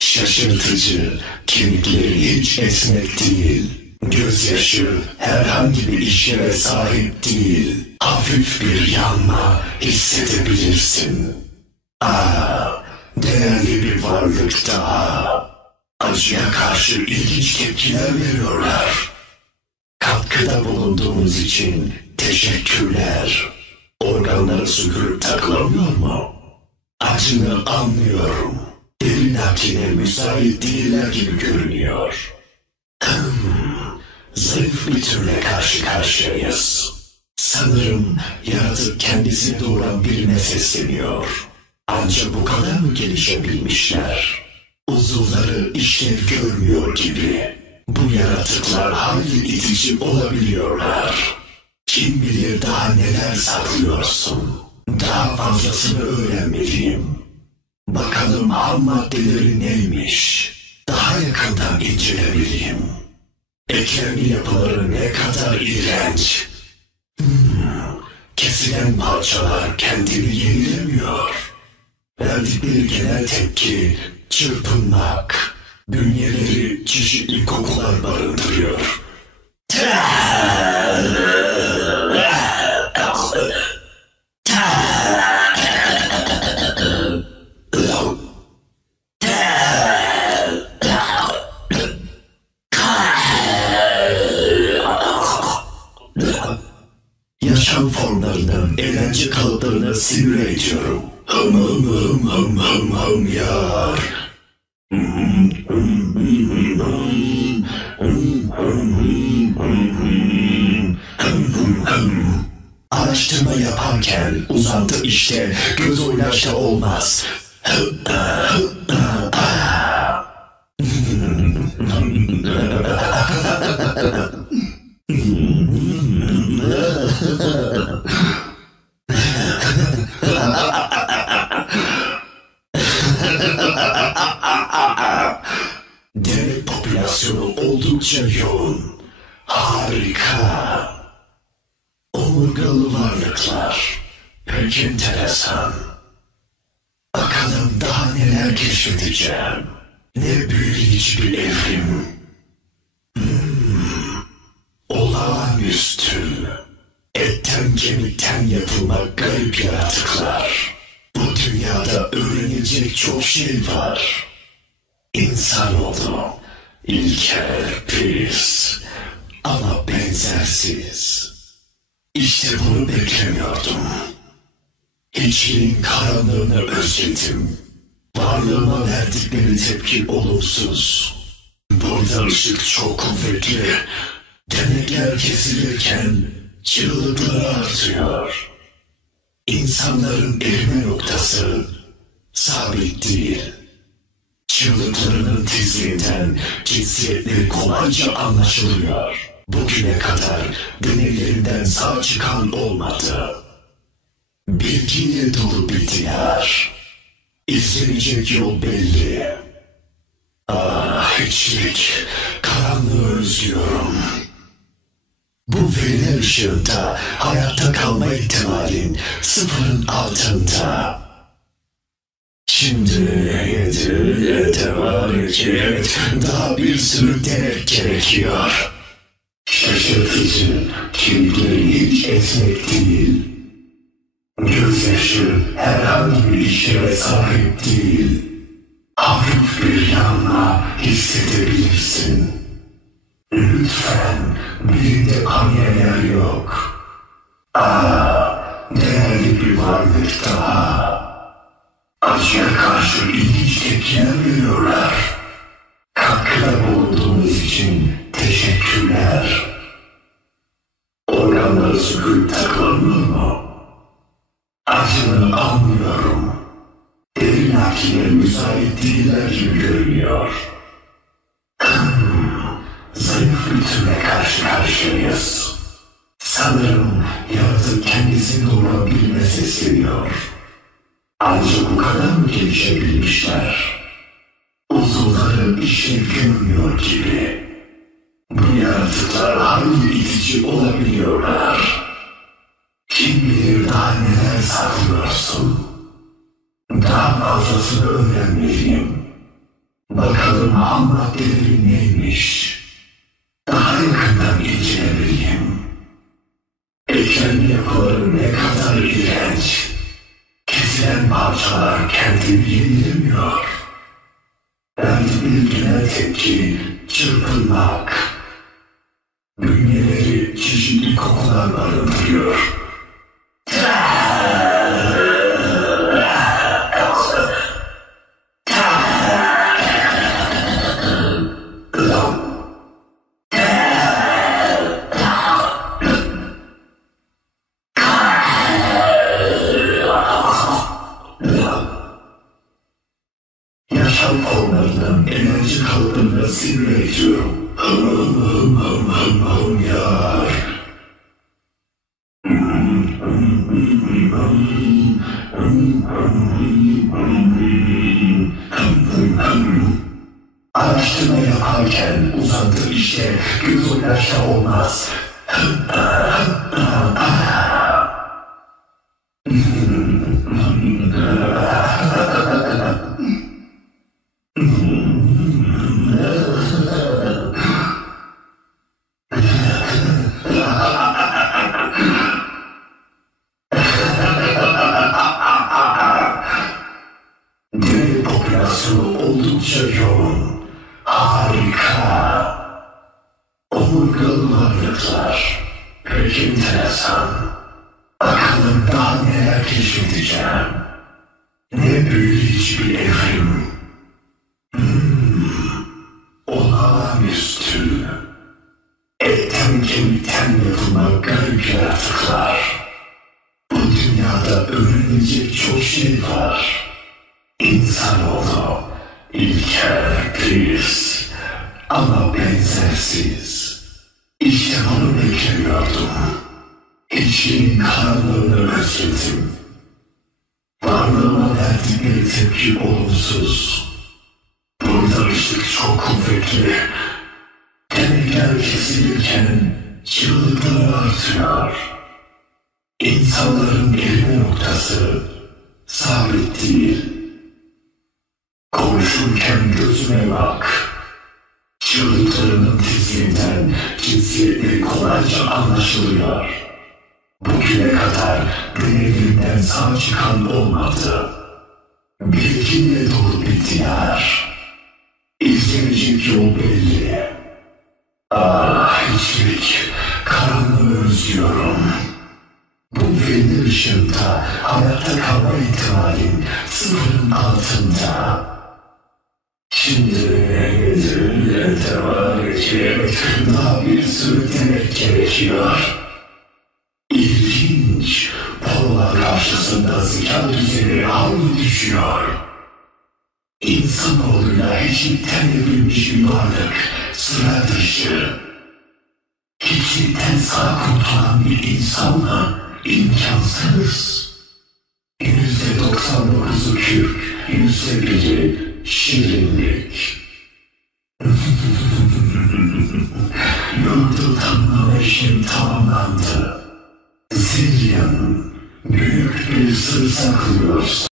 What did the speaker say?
Şaşırtıcı, kemikleri hiç esnek değil. Gözyaşı herhangi bir işleve sahip değil. Hafif bir yanma hissedebilirsin. Aa, değerli bir varlık daha. Acıya karşı ilginç tepkiler veriyorlar. Katkıda bulunduğunuz için teşekkürler. Organları sökülüp takılamıyor mu? Acını anlıyorum. Derin nakline müsait değiller gibi görünüyor. Hmm, zayıf bir türle karşı karşıyayız. Sanırım yaratık kendisini doğuran birine sesleniyor. Ancak bu kadar mı gelişebilmişler? Uzuvları işlev görmüyor gibi. Bu yaratıklar hangi itici olabiliyorlar? Kim bilir daha neler saklıyorsun? Daha fazlasını öğrenmeliyim. Bakalım ham maddeleri neymiş? Daha yakından incelemeliyim. Eklemli yapıları ne kadar iğrenç. Hmm, kesilen parçalar kendini yenilemiyor. Verdikleri genel tepki çırpınmak. Bünyeleri çeşitli kokular barındırıyor. Yaşam formlarının eğlence kalıplarını simüle ediyorum. Hım hım hım hım hım hım yar. Araştırma yaparken uzantı işte göz oynaşta olmaz. Yoğun. Harika. Omurgalı varlıklar. Pek enteresan. Bakalım daha neler keşfedeceğim. Ne büyüleyici bir evrim. Hmm. Olağanüstü. Etten kemikten yapılma garip yaratıklar. Bu dünyada öğrenilecek çok şey var. İnsanoğlu ilkel, pis ama benzersiz. İşte bunu beklemiyordum. Hiçliğin karanlığını özledim. Varlığıma verdikleri tepki olumsuz. Burada ışık çok kuvvetli. Denekler kesilirken çığlıkları artıyor. İnsanların erime noktası sabit değil. Çığlıklarının tizliğinden cinsiyetleri kolayca anlaşılıyor. Bugüne kadar deneylerinden sağ çıkan olmadı. Bilgiyle dolu bir diyar. İzlenecek yol belli. Ah hiçlik, karanlığı özlüyorum. Bu veriler ışığında hayatta kalma ihtimalin sıfırın altında. Şimdi yedi, yeter, iki, daha bir sürü denek gerekiyor. Şaşırtıcı, kemikleri hiç esnek değil. Gözyaşı herhangi bir işleve sahip değil. Hafif bir yanma hissedebilirsin. Lütfen birinde kanayan yok. Aa, değerli bir varlık daha. Acıya karşı ilginç tepkiler veriyorlar. Katkıda bulunduğunuz için teşekkürler. Organları sökülüp takılamıyor mu? Acını anlıyorum. Derin nakline müsait değiller gibi görünüyor. Hmm, zayıf bir türle karşı karşıyayız. Sanırım yaratık kendisini doğurabilme sesleniyor. Ancak bu kadar mı gelişebilmişler? Uzuvları işlev görmüyor gibi. Bu yaratıklar hangi itici olabiliyorlar? Kim bilir daha neler saklıyorsun? Daha fazlasını öğrenmeliyim. Bakalım ham maddeleri neymiş? Daha yakından incelemeliyim. Ekran yapıları ne kadar iğrenç. Kesilen parçalar kendini yenilemiyor. Verdiği genel tepki çırpınmak. Bünyeleri çeşitli kokular barındırıyor. Yaşam formlarının enerji kalıplarını simüle ediyorum. Hım hım hım hım hım hım yar. Araştırma yaparken uzandığı işte göz oynaşta olmaz. Harika. Omurgalı varlıklar. Pek enteresan. Bakalım daha neler keşfedeceğim. Ne büyüleyici bir evrim. Hmm. Olağanüstü. Etten kemikten yapılma garip yaratıklar. Bu dünyada öğrenilecek çok şey var. İnsanoğlu ilkel, pis ama benzersiz. İşte bunu beklemiyordum. İçimin karanlığını özledim. Varlığıma verdikleri tepki olumsuz. Burada ışık çok kuvvetli. Demekler kesilirken çığlıklar artıyor. İnsanların gelme noktası sabit değil. Konuşurken gözüme bak. Çığlıklarının tizliğinden cinsiyetleri kolayca anlaşılıyor. Bugüne kadar denediğimden sağ çıkan olmadı. Bilginle dolu bir diyar. İzlenecek yol belli. Ah hiçlik, karanlığı özlüyorum. Bu filmin ışığında hayatta kalma ihtimalin sıfırın altında. Şimdi var için daha bir sürü demek gerekiyor. İlginç, pololar karşısında zeka düzeni havlu düşüyor. İnsanoğluyla hiçlikten evrilmiş bir varlık, sıra dışı. Hiçlikten sağ kurtulan bir insanla imkansız. Yüzde 99'u kürk, yüzde biri şirinlik. 作をし